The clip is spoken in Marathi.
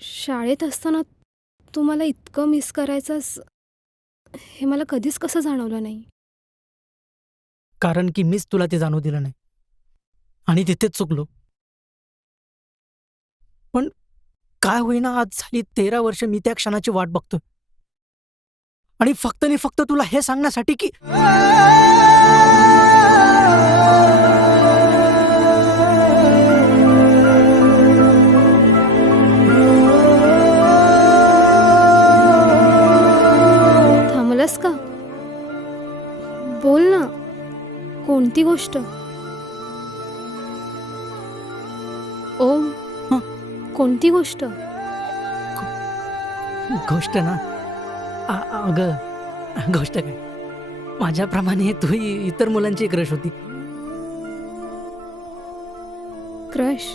शाळेत असताना तू मला इतकं मिस करायचास हे मला कधीच कसं जाणवलं नाही. कारण की मीच तुला ते जाणवू दिलं नाही आणि तिथेच चुकलो. पण काय होईना, आज झाली 13 वर्ष मी त्या क्षणाची वाट बघतोय. आणि फक्त तुला हे सांगण्यासाठी की थांबलास का? बोल ना, कोणती गोष्ट? ओम, हं? कोणती गोष्ट? गोष्ट ना, अगं गोष्ट काय, माझ्याप्रमाणे तूही इतर मुलांची क्रश होती. क्रश?